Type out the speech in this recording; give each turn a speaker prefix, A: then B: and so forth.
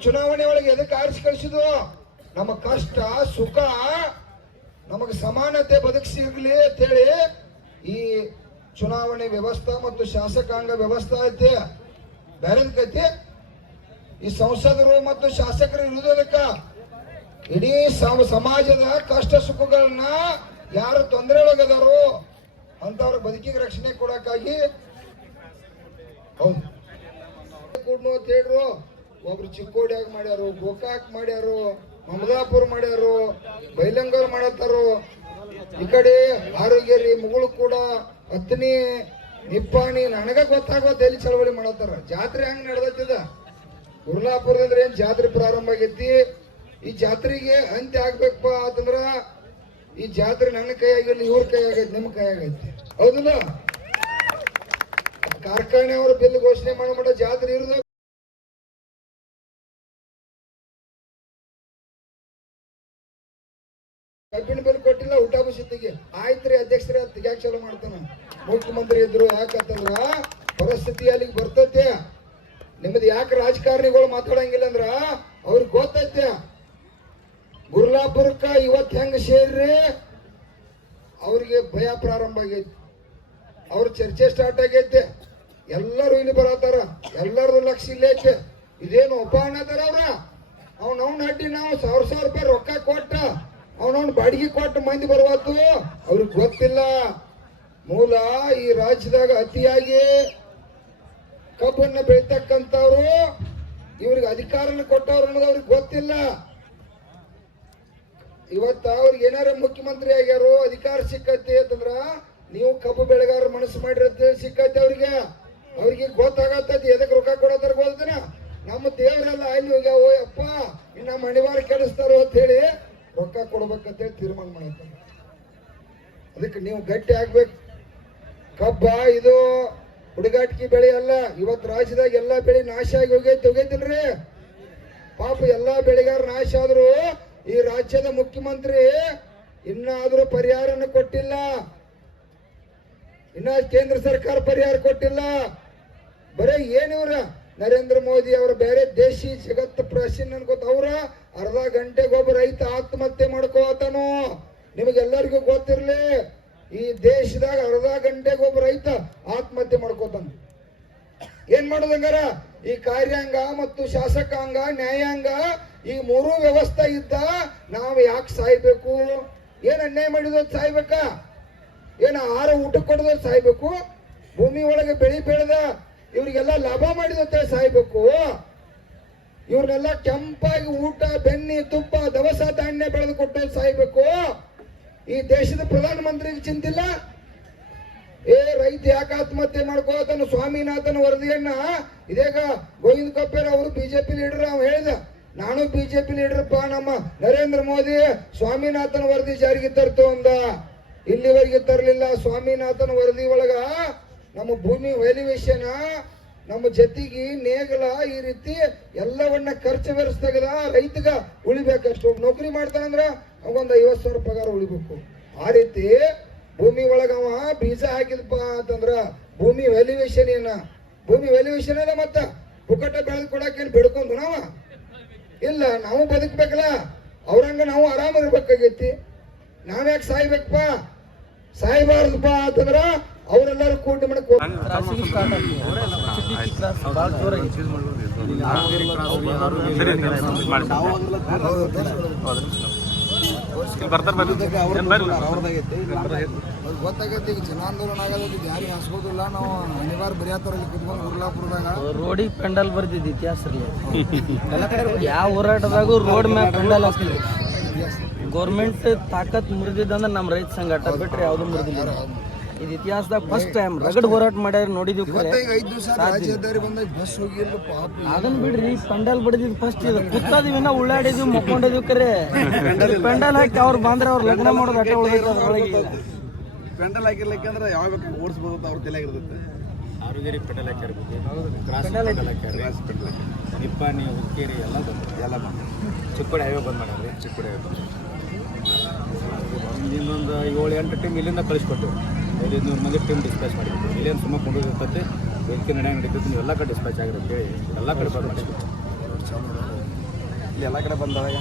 A: ಚುನಾವಣೆ ಒಳಗೆ ಎದಕ್ಕೆ ಆರಿಸಿ ಕಳಿಸಿದ್ವು? ನಮ್ಮ ಕಷ್ಟ, ಸುಖ, ನಮಗೆ ಸಮಾನತೆ ಬದುಕಿಸಿರ್ಲಿ ಅಂತೇಳಿ ಈ ಚುನಾವಣೆ ವ್ಯವಸ್ಥೆ ಮತ್ತು ಶಾಸಕಾಂಗ ವ್ಯವಸ್ಥೆ ಐತೆ. ಬೇರೆದಕ್ಕೈತಿ ಈ ಸಂಸದರು ಮತ್ತು ಶಾಸಕರು ಇರುವುದಕ್ಕ ಇಡೀ ಸಮ- ಸಮಾಜದ ಕಷ್ಟ, ಸುಖಗಳನ್ನ ಯಾರು ತೊಂದರೆ ಒಳಗದಾರೋ ಅಂತವ್ರ ಬದುಕಿಗೆ ರಕ್ಷಣೆ ಕೊಡಕ್ಕಾಗಿ ಹೌದು. ಕೂಡ್ನು ಹೇಳ್ರು ಒಬ್ರು ಚಿಕ್ಕೋಡಿಯಾಗ ಮಾಡ್ಯಾರು, ಗೋಕಾಕ್ ಮಾಡ್ಯಾರು, ಮಮದಾಪುರ ಮಾಡ್ಯಾರು, ಬೈಲಂಗಲ್ ಮಾಡತ್ತಾರು. ಈ ಕಡೆ ಆರೋಗ್ಯರಿ ಮುಗುಳು ಕೂಡ ಹತ್ತನಿ ನಿಪ್ಪಾಣಿ ನನಗ ಗೊತ್ತಾಗೋದು ಎಲ್ಲಿ ಚಳವಳಿ ಮಾಡತ್ತಾರ? ಜಾತ್ರೆ ಹೆಂಗ್ ನಡೆದತ್ತಿದ ಅಂದ್ರೆ ಏನ್ ಜಾತ್ರೆ ಪ್ರಾರಂಭ ಆಗೈತಿ? ಈ ಜಾತ್ರೆಗೆ ಅಂತ್ಯ ಆಗ್ಬೇಕಪ್ಪ ಅಂತಂದ್ರ ಈ ಜಾತ್ರೆ ನನ್ನ ಕೈಯಾಗಿಲ್ಲ ಇವ್ರ ಕೈಯಾಗೈತಿ ಆಗೈತಿ ಕೈಯಾಗೈತಿ ಕಾರ್ಖಾನೆ ಅವರು ಬಿಲ್ ಘೋಷಣೆ ಮಾಡೋ ಜಾತ್ರೆ ಇರುದ. ಕಬ್ಬಿನ ಬಿಲ್ ಕೊಟ್ಟಿಲ್ಲ ಊಟ ಬಸಿತ್ತಿಗೆ ಆಯ್ತ್ರಿ ಅಧ್ಯಕ್ಷರೇ ತೆಗ್ಯಾಕ ಚಲೋ ಮಾಡ್ತಾನ. ಮುಖ್ಯಮಂತ್ರಿ ಇದ್ರು ಯಾಕಂತಂದ್ರ ಪರಿಸ್ಥಿತಿ ಅಲ್ಲಿಗೆ ಬರ್ತೈತೆ. ನಿಮ್ಮದು ಯಾಕೆ ರಾಜಕಾರಣಿಗಳು ಮಾತಾಡಂಗಿಲ್ಲ ಅಂದ್ರ ಅವ್ರಿಗೆ ಗೊತ್ತೈತೆ. ಗುರ್ಲಾಪುರಕ್ಕ ಇವತ್ತು ಹೆಂಗ ಸೇರ್ರಿ? ಅವ್ರಿಗೆ ಭಯ ಪ್ರಾರಂಭ ಆಗೈತಿ. ಅವ್ರ ಚರ್ಚೆ ಸ್ಟಾರ್ಟ್ ಆಗೈತೆ. ಎಲ್ಲರೂ ಇಲ್ಲಿ ಬರತ್ತಾರ. ಎಲ್ಲರದು ಲಕ್ಷ ಇಲ್ಲೇ ಐತೆ ಇದೇನು ಒಬ್ಬ ಅನ್ನತಾರ ಅವ್ರ ಅವ್ನವ್ನ ಅಡ್ಡಿ ನಾವು ಸಾವಿರ ಸಾವಿರ ರೂಪಾಯಿ ರೊಕ್ಕ ಅವನವ್ನ ಬಾಡಿಗೆ ಕೊಟ್ಟು ಮಂದಿ ಬರುವತ್ತು ಅವ್ರಿಗೆ ಗೊತ್ತಿಲ್ಲ. ಮೂಲ ಈ ರಾಜ್ಯದಾಗ ಅತಿಯಾಗಿ ಕಬ್ಬನ್ನ ಬೆಳಿತಕ್ಕಂಥವ್ರು, ಇವ್ರಿಗೆ ಅಧಿಕಾರನ ಕೊಟ್ಟವ್ರು ಅನ್ನೋದು ಅವ್ರಿಗೆ ಗೊತ್ತಿಲ್ಲ. ಇವತ್ತ ಅವ್ರಿಗೆ ಏನಾರ ಮುಖ್ಯಮಂತ್ರಿ ಆಗ್ಯಾರು, ಅಧಿಕಾರ ಸಿಕ್ಕತ್ತೆ ಅಂತಂದ್ರ ನೀವು ಕಬ್ಬು ಬೆಳೆಗಾರ ಮನಸ್ಸು ಮಾಡಿರತ್ತೆ ಸಿಕ್ಕತ್ತೆ ಅವ್ರಿಗೆ. ಅವ್ರಿಗೆ ಗೊತ್ತಾಗತ್ತೆ ಎದಕ್ ರೊಕ್ಕ ಕೊಡತ್ತಾರ ಗೊತ್ತನ ನಮ್ಮ ದೇವರೆಲ್ಲ ಅಲ್ಲಿ ಹೋಗ್ಯಾವ ಅಪ್ಪ ಇನ್ನ ಮಣಿವಾರ ಕೆಡಿಸ್ತಾರೋ ಅಂತ ಹೇಳಿ ರೊಕ್ಕ ಕೊಡ್ಬೇಕಂತೇಳಿ ತೀರ್ಮಾನ ಮಾಡತ್ತಾರ ಅದಕ್ಕೆ ನೀವು ಗಟ್ಟಿ ಆಗ್ಬೇಕು. ಕಬ್ಬ, ಇದು ಹುಡುಗಾಟಿಕೆ ಬೆಳೆ ಅಲ್ಲ. ಇವತ್ತು ರಾಜ್ಯದಾಗ ಎಲ್ಲ ಬೆಳೆ ನಾಶ ಆಗಿ ಹೋಗೈತಿ, ಹೋಗೈತಿಲ್ರಿ? ಪಾಪ ಎಲ್ಲ ಬೆಳೆಗಾರ ನಾಶ ಆದ್ರು ಈ ರಾಜ್ಯದ ಮುಖ್ಯಮಂತ್ರಿ ಇನ್ನಾದ್ರೂ ಪರಿಹಾರನ ಕೊಟ್ಟಿಲ್ಲ. ಇನ್ನ ಕೇಂದ್ರ ಸರ್ಕಾರ ಪರಿಹಾರ ಕೊಟ್ಟಿಲ್ಲ. ಬರೇ ಏನಿವ್ರ ನರೇಂದ್ರ ಮೋದಿ ಅವರ ಬೇರೆ ದೇಶಿ ಜಗತ್ತು ಪ್ರಶ್ನೆ ಅನ್ಕೋತ ಅವ್ರ ಅರ್ಧ ಗಂಟೆಗೊಬ್ಬ ರೈತ ಆತ್ಮಹತ್ಯೆ ಮಾಡ್ಕೋತಾನು ನಿಮಗೆಲ್ಲರಿಗೂ ಗೊತ್ತಿರಲಿ, ಈ ದೇಶದಾಗ ಅರ್ಧ ಗಂಟೆಗೊಬ್ಬ ರೈತ ಆತ್ಮಹತ್ಯೆ ಮಾಡ್ಕೋತಾನ. ಏನ್ ಮಾಡೋದಂಗಾರ ಈ ಕಾರ್ಯಾಂಗ ಮತ್ತು ಶಾಸಕಾಂಗ, ನ್ಯಾಯಾಂಗ ಈ ಮೂರು ವ್ಯವಸ್ಥೆ ಇದ್ದ ನಾವು ಯಾಕೆ ಸಾಯ್ಬೇಕು? ಏನ್ ಅನ್ಯಾಯ ಮಾಡಿದ ಸಾಯ್ಬೇಕಾ? ಏನ ಆಹಾರ ಊಟ ಕೊಡದ ಸಾಯ್ಬೇಕು? ಭೂಮಿ ಒಳಗೆ ಬೆಳಿ ಬೆಳೆದ ಇವ್ರಿಗೆಲ್ಲ ಲಾಭ ಮಾಡಿದಂತೆ ಸಾಯ್ಬೇಕು. ಇವ್ರನ್ನೆಲ್ಲ ಕೆಂಪಾಗಿ ಊಟ ಬೆನ್ನಿ ತುಪ್ಪ, ದವಸ ಧಾನ್ಯ ಬೆಳೆದು ಕೊಟ್ಟ ಸಾಯ್ಬೇಕು. ಈ ದೇಶದ ಪ್ರಧಾನ ಮಂತ್ರಿಗೆ ಚಿಂತಿಲ್ಲ? ಏ ರೈತ ಯಾಕೆ ಆತ್ಮಹತ್ಯೆ ಮಾಡ್ಕೋತಾನ ಸ್ವಾಮಿನಾಥನ್ ವರದಿಯನ್ನ? ಇದೇಗ ಗೋವಿಂದ ಕಪ್ಪೇರ್ ಅವರು ಬಿಜೆಪಿ ಲೀಡರ್ ಅವ ಹೇಳಿದ, ನಾನು ಬಿಜೆಪಿ ಲೀಡರ್ಪ್ಪ, ನಮ್ಮ ನರೇಂದ್ರ ಮೋದಿ ಸ್ವಾಮಿನಾಥನ್ ವರದಿ ಜಾರಿಗೆ ತರ್ತು ಅಂದ. ಇಲ್ಲಿವರೆಗೆ ತರಲಿಲ್ಲ ಸ್ವಾಮಿನಾಥನ್ ವರದಿ ಒಳಗ. ನಮ್ಮ ಭೂಮಿ ವ್ಯಾಲ್ಯೂಯೇಷನ್ ನಮ್ಮ ಜೊತೆಗೆ ನೇಗಲ ಈ ರೀತಿ ಎಲ್ಲವನ್ನ ಖರ್ಚು ವೆರಸ್ ತೆಗೆದ ರೈತಗ ಉಳಿಬೇಕಷ್ಟು ನೌಕರಿ ಮಾಡ್ತಾನಂದ್ರ ಅವಂದ ಐವತ್ ಸಾವಿರ ಪಗಾರ ಉಳಿಬೇಕು. ಆ ರೀತಿ ಭೂಮಿ ಒಳಗ ಅವ ಬೀಜ ಹಾಕಿದಪ್ಪ ಅಂತಂದ್ರ ಭೂಮಿ ವ್ಯಾಲ್ಯೂಯೇಷನ್ ಏನ? ಭೂಮಿ ವ್ಯಾಲ್ಯೂಯೇಷನ್ ಅದ ಮತ್ತ? ಪುಕ್ಕಟ ಬೆಳೆದು ಏನ್ ಬಿಡ್ಕೊಂಡು ನಾವ ಇಲ್ಲ, ನಾವು ಬದುಕ್ಬೇಕಲ್ಲ, ಅವ್ರಂಗ ನಾವು ಆರಾಮ ಇರ್ಬೇಕಾಗೈತಿ. ನಾವ್ಯಾಕೆ ಸಾಯ್ಬೇಕಪ್ಪ? ಸಾಯ್ಬಾರ್ದಪ್ಪ ಅಂತಂದ್ರ ಅವರೆಲ್ಲರೂ ಕೂಡಿ
B: ಗೊತ್ತಾಗತ್ತೆ ಈಗ ಜನಾಂದೋಲನ ಆಗೋದಕ್ಕೆ ಯಾರಿಗೆ ಹಸ್ಬೋದಿಲ್ಲ ನಾವು ಅನಿವಾರ್ಯ ಬರೆಯತ್ತರಲ್ಲಿ ಕುತ್ಕೊಂಡು ಉರ್ಲಾಪುರದಾಗ
C: ರೋಡಿಗೆ ಪೆಂಡಲ್ ಬರ್ದಿದ್ದು ಇತಿಹಾಸ ಯಾವ ಹೋರಾಟದಾಗೂ ರೋಡ್ ಮ್ಯಾಪ್ ಪೆಂಡಲ್ ಹಾಕ್ತಿದ್ವಿ ಗೌರ್ಮೆಂಟ್ ತಾಕತ್ ಮುರಿದಿದ್ದಂದ್ರೆ ನಮ್ಮ ರೈತ ಸಂಘಟ ಬಿಟ್ರೆ ಯಾವ್ದು ಮುರಿದಿಲ್ಲ ಇದು ಇತಿಹಾಸದಾಗ ಫಸ್ಟ್ ಟೈಮ್ ರಗಡ್ ಹೋರಾಟ ಮಾಡ್ಯಾರ ನೋಡಿದೀವಿ ಅದನ್ನ ಬಿಡ್ರಿ ಪೆಂಡಲ್ ಬಡಿದಿದ್ ಫಸ್ಟ್ ಇದು. ಕುತ್ತದಿವಿ ನಾ ಉಳ್ಳಾಡಿದ್ವಿ ಮಕ್ಕೊಂಡಿದ್ವಿ ಕರೆ. ಪೆಂಡಲ್ ಹಾಕಿ ಅವ್ರು ಬಂದ್ರೆ ಅವ್ರು ಲಗ್ನ ಮಾಡೋದು ಅಟ್ಟ ಉಳಿದೈತೆ ಅದ್ರೊಳಗೆ.
D: ಪೆಂಡಲ್ ಹಾಕಿರ್ಲಿಕ್ಕಂದ್ರೆ ಯಾವ ಬೇಕಾದ್ರೆ ಓಡಿಸ್ಬೋದು ಅವ್ರ ತಲೆಯಾಗಿರ್ತೈತೆ
E: ಆರೋಗ್ಯರಿ ಪೆಂಡಲ್ ಹಾಕ್ಯಾರ ಕ್ರಾಸ್ ಪೆಡಲ್ ಹಾಕ್ಯಾರ ನಿಪ್ಪಾಣಿ ಹುಕ್ಕೇರಿ ಎಲ್ಲ ಬಂದು ಎಲ್ಲ ಬಂದು ಚಿಕ್ಕಡಿ ಹೈವೇ ಬಂದ್ ಮಾಡ್ಯಾರ ಚಿಕ್ಕಡಿ ಹೈವೇ ಬಂದು ಇನ್ನೊಂದು ಏಳು ಎಂಟು ಟೀಮ್ ಇಲ್ಲಿಂದ ಕಳಿಸ್ಕೊಟ್ಟು ಐದು ನೂರು ಮಂದಿ ಟೀಮ್ ಡಿಸ್ಪ್ಯಾಚ್ ಮಾಡಿದ್ರು. ಇಲ್ಲೇನು ಸುಮ್ಮನೆ ಕೊಂಡಿರ್ತೈತೆ ವೇದಿಕೆ ನಡೆಯಂಗೆ ನಡೀತೈತೆ, ನೀವು ಎಲ್ಲ ಕಡೆ ಡಿಸ್ಪ್ಯಾಚ್ ಆಗಿರುತ್ತೆ ಎಲ್ಲ ಕಡೆ ಬಂದು
D: ಇಲ್ಲಿ ಎಲ್ಲ ಕಡೆ ಬಂದಾಗ